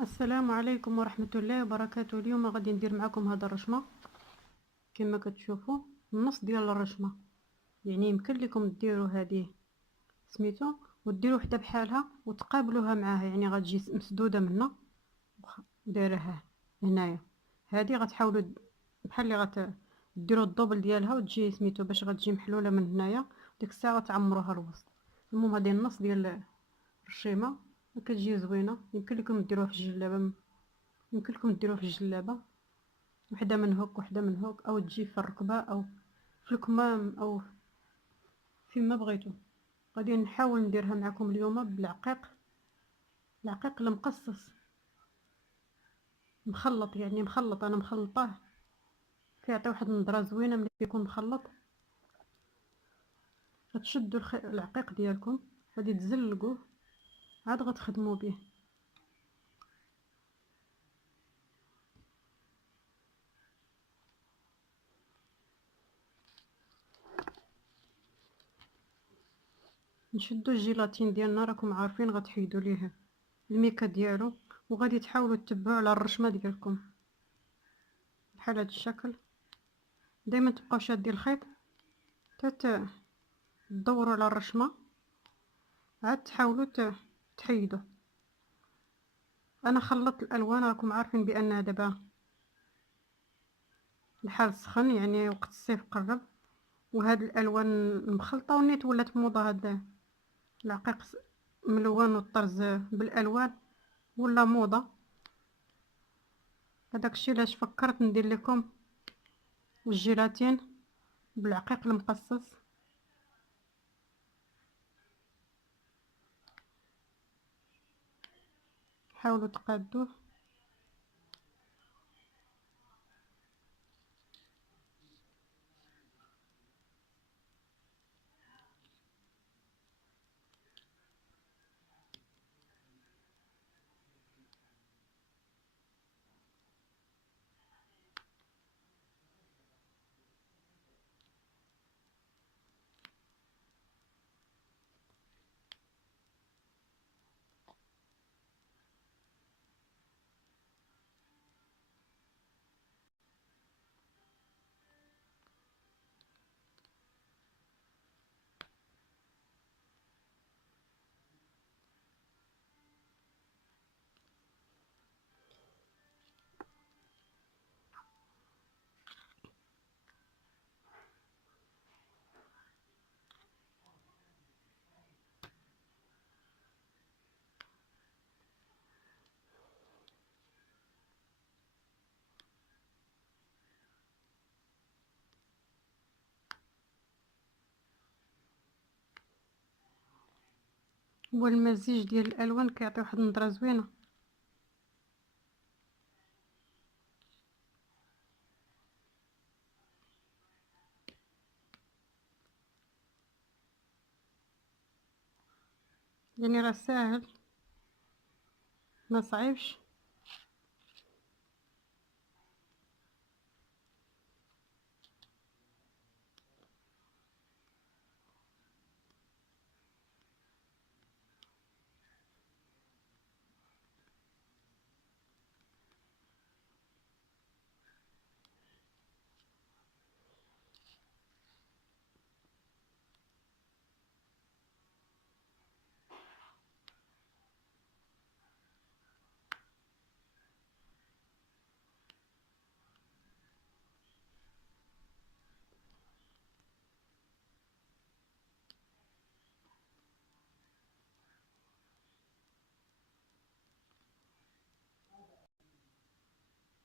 السلام عليكم ورحمة الله وبركاته. اليوم غادي ندير معكم هذا الرشمة كما كتشوفوا النص ديال الرشمة. يعني يمكن لكم ديروا هذه سميتو وديروا حتى بحالها وتقابلوها معاها، يعني غتجي مسدودة منا دايرها هنايا. هذه غتحاولوا بحال اللي غتديروا الدوبل ديالها وتجي سميتو باش غتجي محلولة من هنايا، ديك الساعة غتعمروها الوسط. المهم هذه النص ديال الرشيمة كتجي زوينة، يمكن لكم ديروها في الجلابة، يمكن لكم ديروها في الجلابة وحدة من هوك وحدة من هوك، او تجي في الركبة او في الكمام او فيما بغيتو. غادي نحاول نديرها معكم اليوم بالعقيق، العقيق المقصص مخلط، يعني مخلط، انا مخلطاه كيعطي واحد النظرة زوينة ملي يكون مخلط. غتشدوا العقيق ديالكم غادي تزلقوه عاد غتخدموا به. نشدوا الجيلاتين ديالنا، راكم عارفين غتحيدوا ليه الميكا ديالو، وغادي تحاولوا تتبعوا على الرشمه ديالكم بحال هذا الشكل. دائما تبقاو شادين الخيط تدوروا على الرشمه عاد تحاولوا تحيدوا. انا خلطت الالوان، راكم عارفين بان دابا الحال سخن، يعني وقت الصيف قرب، وهاد الالوان المخلطه ونيت ولات موضه. هاد العقيق ملون والطرز بالالوان ولا موضه. هذاك الشيء علاش فكرت ندير لكم الجيلاتين بالعقيق المقصص. حاولوا تقادوه. هو المزيج ديال الالوان كيعطي واحد النظره زوينه. يعني راه ساهل ما صعيبش.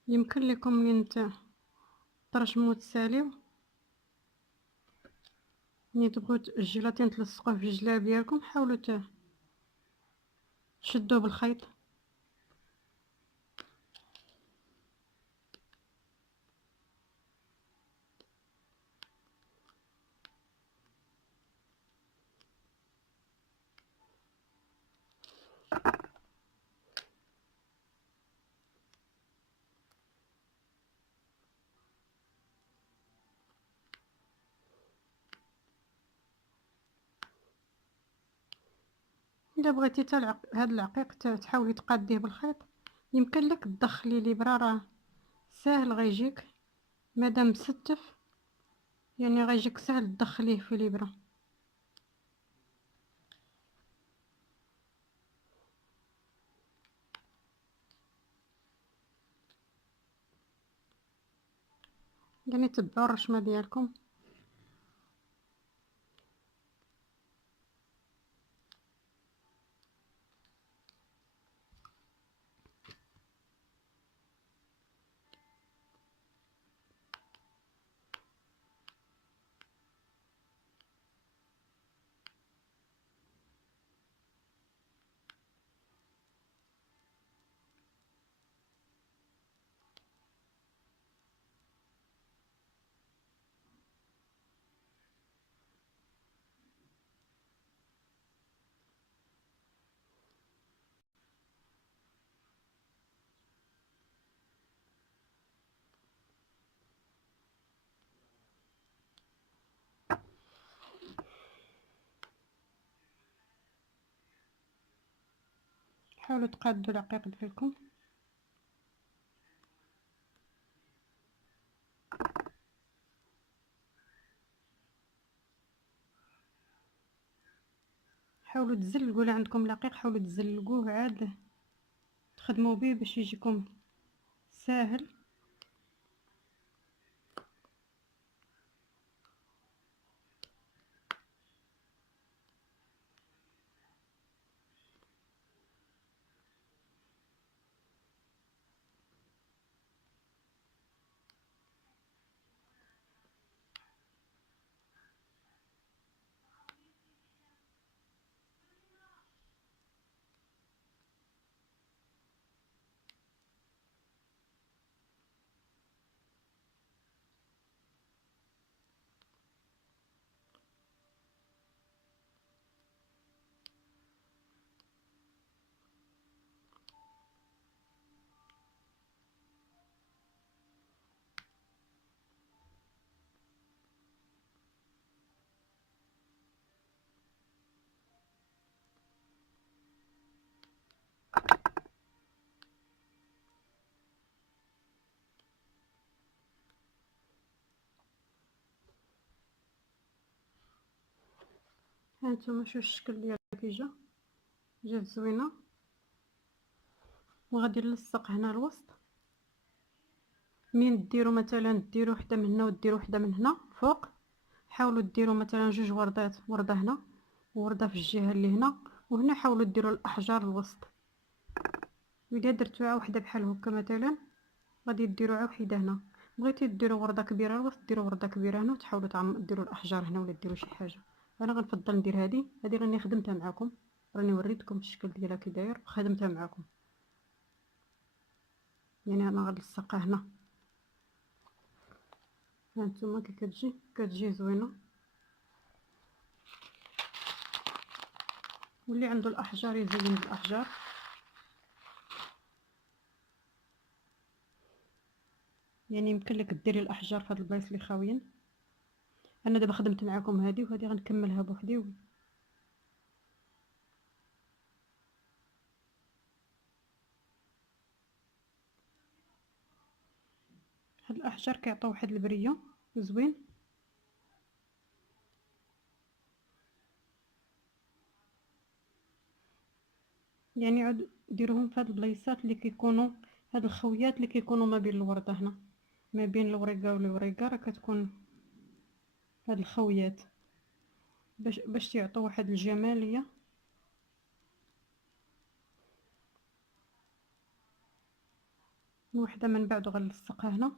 يمكن لكم منين ترشموا تساليو، ملي تبغوا الجيلاتين تلصقوه في الجلاب ديالكم حاولوا تشدوه بالخيط. الا بغيتي هاد العقيق تحاولي تقاديه بالخيط، يمكن لك تدخلي الابره، راه ساهل غيجيك مادام مستف، يعني غيجيك ساهل تدخليه في الابره. يعني تبعوا الرشمه ديالكم. حاولوا تقادوا العقيق ديالكم. حاولوا تزلقوا، لا عندكم لقيق حاولوا تزلقوه عاد تخدموا به باش يجيكم ساهل. هانتوما شوفوا الشكل ديالو كي جات زوينه. وغادي نلصق هنا الوسط. منين ديروا مثلا ديروا وحده من هنا وديروا وحده من هنا فوق، حاولوا ديروا مثلا جوج وردات، ورده هنا وورده في الجهه اللي هنا، وهنا حاولوا ديروا الاحجار الوسط. الا درتوها وحده بحال هكا مثلا غادي ديروا وحده هنا. بغيتي ديروا ورده كبيره الوسط ديروا ورده كبيره هنا، وتحاولوا ديروا الاحجار هنا ولا ديروا شي حاجه. انا غنفضل ندير هذه راني خدمتها معكم، راني وريتكم الشكل ديالها كي داير وخدمتها معكم. يعني انا غنلصقها هنا. هانتوما كي كتجي زوينه. واللي عنده الاحجار يزين بالاحجار. يعني يمكن لك ديري الاحجار في هاد البلايص اللي خاويين. انا دابا خدمت معكم هذه وهذه غنكملها بوحدي. هاد الاحجار كيعطيو واحد البريه زوين. يعني عاد ديروهم في هاد البلايصات اللي كيكونوا هاد الخويات اللي كيكونوا ما بين الورده هنا، ما بين الوريقه والوريقه راه كتكون هاد الخويات باش يعطيو واحد الجماليه. وحده من بعد غنلصقها هنا.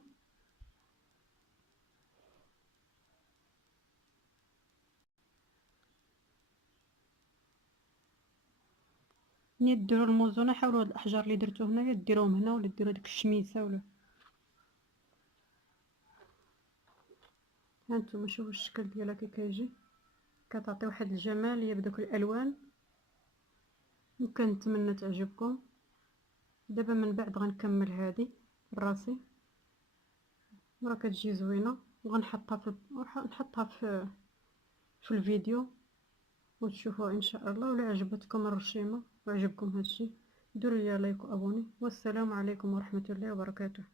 ملي ديروا الموزونه حاولوا هاد الاحجار اللي درتو هنايا ديروهم هنا ولا ديروا ديك الشميسه ولا. هانتوما شوفوا الشكل ديالها كي كيجي، كتعطي واحد الجماليه بدوك الالوان. وكنتمنى تعجبكم. دابا من بعد غنكمل هذه راسي وراه كتجي زوينه. وغنحطها نحطها في الفيديو وتشوفوا ان شاء الله. ولا عجبتكم الرشيمه وعجبكم هادشي ديروا لي لايك وابوني، والسلام عليكم ورحمة الله وبركاته.